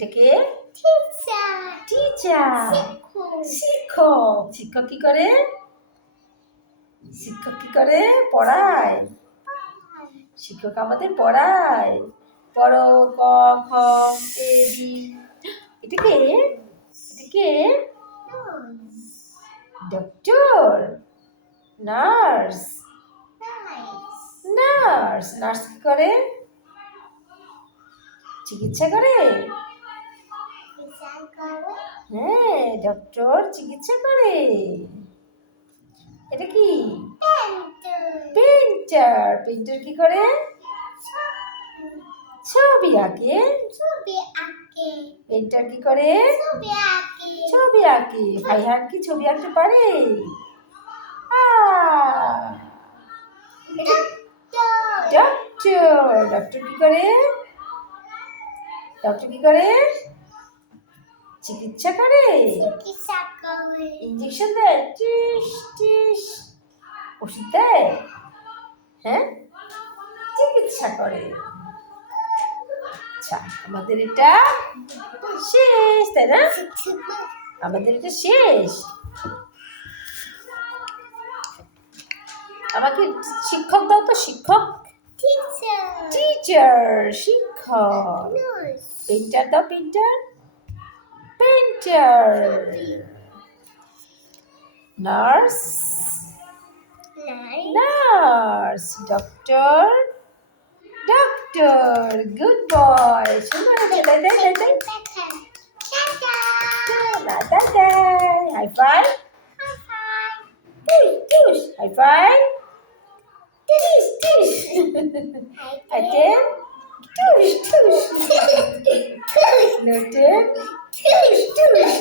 এটাকে teacher teacher শিক্ষক। শিক্ষক কি করে? শিক্ষক কি করে? পড়ায়। শিক্ষক আমাদের পড়ায়। পড়ো ক খ এ বি। এটাকে এটাকে ডক্টর, নার্স। নার্স নার্স কি করে? চিকিৎসা করে। হ্যাঁ, ডক্টর চিকিৎসা করে। এটা কি? পেইন্টার। পেইন্টার কি করে? ছবি আঁকে। পেইন্টার কি করে? ছবি আঁকে। ফাইহান কি ছবি আঁকতে পারে? ডক্টর। ডক্টর কি করে? ডক্টর কি করে? চিকিৎসা করে। ইঞ্জেকশন দেয়, টিস টিস। ওষুধ দেয়। হ্যাঁ, চিকিৎসা করে। আচ্ছা, আমাদের এটা শেষ, তাই না? আমাদের এটা শেষ। আমাকে শিক্ষক দাও তো, শিক্ষক। টিচার শিক্ষক। পেইন্টার দাও, painter. Painter. Nurse nurse. Doctor doctor. Good boy. সুন্দর হয়েছে, তাই তাই তাই তাই। তাই তাই। High five. টুস হাই ফাইভ। টিস টিস। Again. Tush tush. Noted. Tush tush.